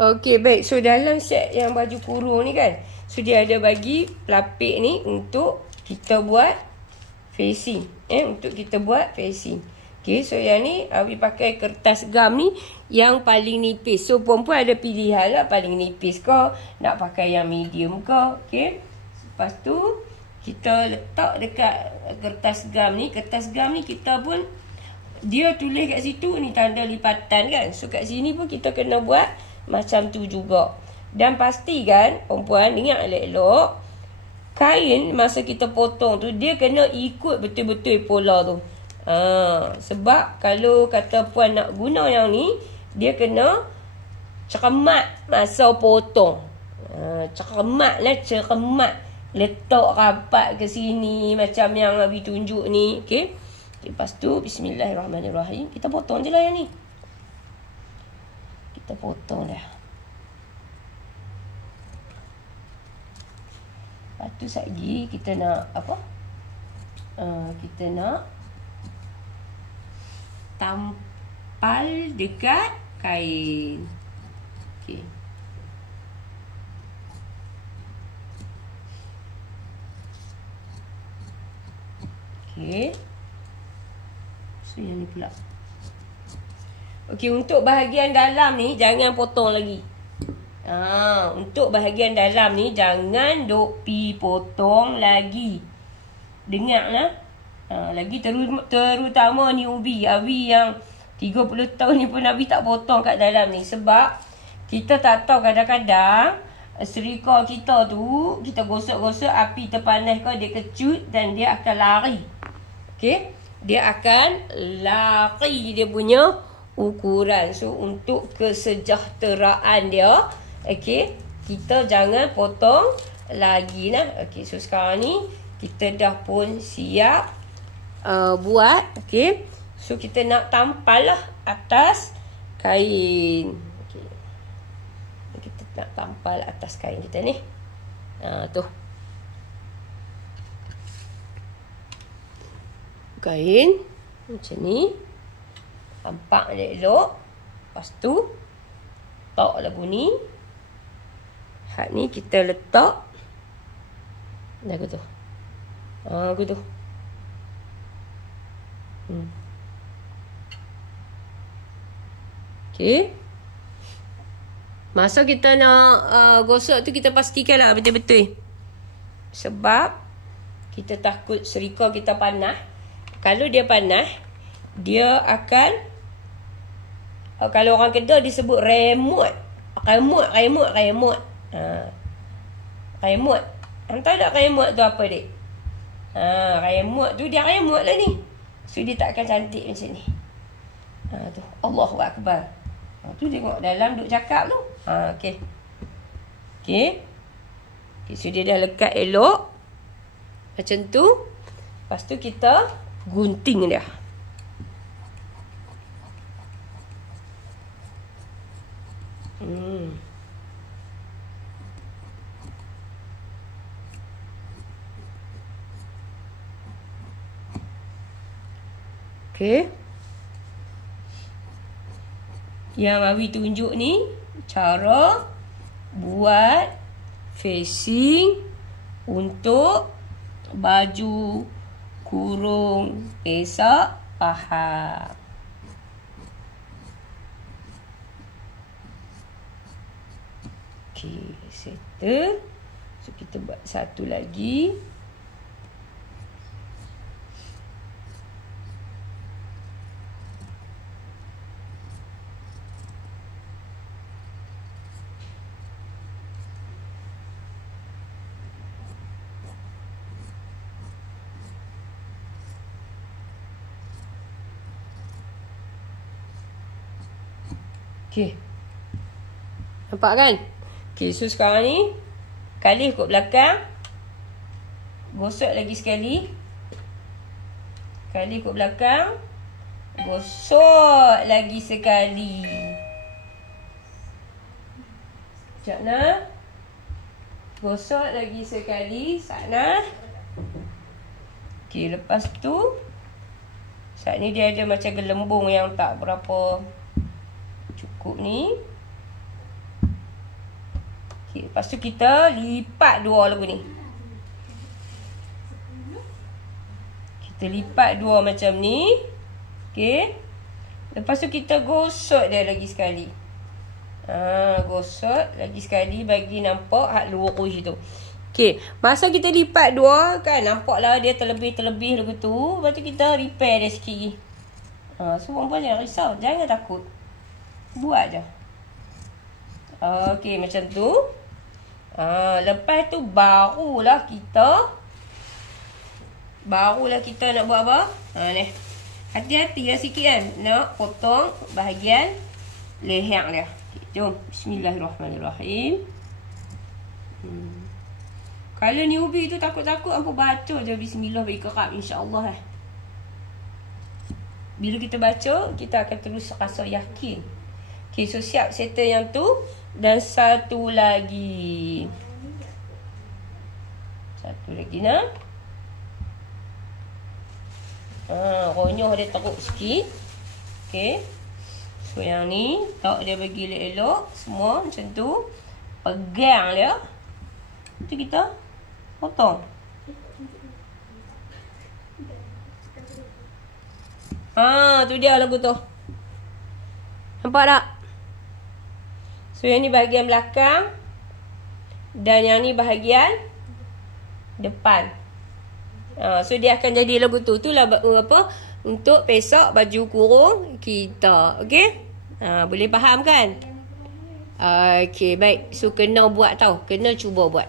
Okey, baik. So, dalam set yang baju kurung ni kan, so dia ada bagi pelapik ni untuk kita buat facing. Untuk kita buat facing. Okey, so yang ni Awi pakai kertas gam ni yang paling nipis. So, perempuan ada pilihan lah paling nipis ke, nak pakai yang medium ke. Okey. Lepas tu, kita letak dekat kertas gam ni. Kertas gam ni kita pun, dia tulis kat situ ni tanda lipatan kan. So, kat sini pun kita kena buat macam tu juga. Dan pastikan perempuan ingat elok-elok, kain masa kita potong tu dia kena ikut betul-betul pola tu. Sebab kalau kata puan nak guna yang ni, dia kena cermat masa potong. Cermat. Letak rapat ke sini macam yang Abi tunjuk ni. Okey. Lepas tu bismillahirrahmanirrahim. Kita potong je lah yang ni. Kita potong dah. Lepas tu lagi kita nak apa? Kita nak tampal dekat kain. Okey. Okey. So yang ni pula. Okey, untuk bahagian dalam ni jangan potong lagi. Untuk bahagian dalam ni jangan duk pi potong lagi. Dengarlah. Lagi terutama newbie, Awi yang 30 tahun ni pun Awi tak potong kat dalam ni. Sebab kita tak tahu kadang-kadang serika kita tu, kita gosok-gosok, api terpanas kau, dia kecut dan dia akan lari. Okey? Dia akan lari dia punya ukuran. So, untuk kesejahteraan dia, okey, kita jangan potong lagi lah. Okey, so sekarang ni kita dah pun siap buat. Okey, so kita nak tampal lah atas kain. Okey, kita nak tampal atas kain kita ni. Tu kain macam ni, nampak elok. Lepas tu letak lagu ni. Hak ni kita letak. Lagu tu. Lagu tu. Okey. Masa kita nak gosok tu, kita pastikan lah betul-betul. Sebab kita takut serika kita panas. Kalau dia panas, dia akan, kalau orang Kedah disebut remut. Remut. Remut. Entah tak remut tu apa, dek? Remut tu dia remut lah ni. So dia tak akan cantik macam ni. Tu. Allahu Akbar. Tu tengok dalam duk cakap tu. Okey. Okey. So dia dah lekat elok. Macam tu. Lepas tu kita gunting dia. Okey. Yang Awi tunjuk ni cara buat facing untuk baju kurung pesak paha. Okey, settle. So kita buat satu lagi. Okey. Nampak kan? Okey, so sekarang ni kali ikut belakang. Gosok lagi sekali. Kali ikut belakang. Gosok lagi sekali. Sekejap nak. Gosok lagi sekali. Sana. Okey, lepas tu saat ni dia ada macam gelembung yang tak berapa cukup ni. Lepas tu kita lipat 2 lagu ni. Kita lipat 2 macam ni. Okey. Lepas tu kita gosok dia lagi sekali. Gosok lagi sekali bagi nampak hak lurus tu. Okey, masa kita lipat 2 kan, nampaklah dia terlebih lagu tu. Lepas tu kita repair dia sikit lagi. So perempuan jangan risau, jangan takut. Buat je. Okey, macam tu. Lepas tu barulah kita nak buat apa? Ni. Hati-hati lah sikit kan. Nak potong bahagian leher dia. Okay, jom. Bismillahirrahmanirrahim. Kalau newbie tu takut-takut, hampa baca je bismillah bagi kerap, insya-Allah . Bila kita baca, kita akan terus rasa yakin. Okay, so siap settle yang tu. Dan satu lagi. Satu lagi nak. Ronyoh dia teruk sikit. Okay. So yang ni, tak dia bagi elok-elok. Semua macam tu. Pegang dia. Tu kita potong. Tu dia lagu tu. Nampak tak? So yang ni bahagian belakang. Dan yang ni bahagian depan. So dia akan jadi lagu tu. Itulah apa? Untuk pesok baju kurung kita. Okey? Boleh faham kan? Okey, baik. So kena buat tau. Kena cuba buat.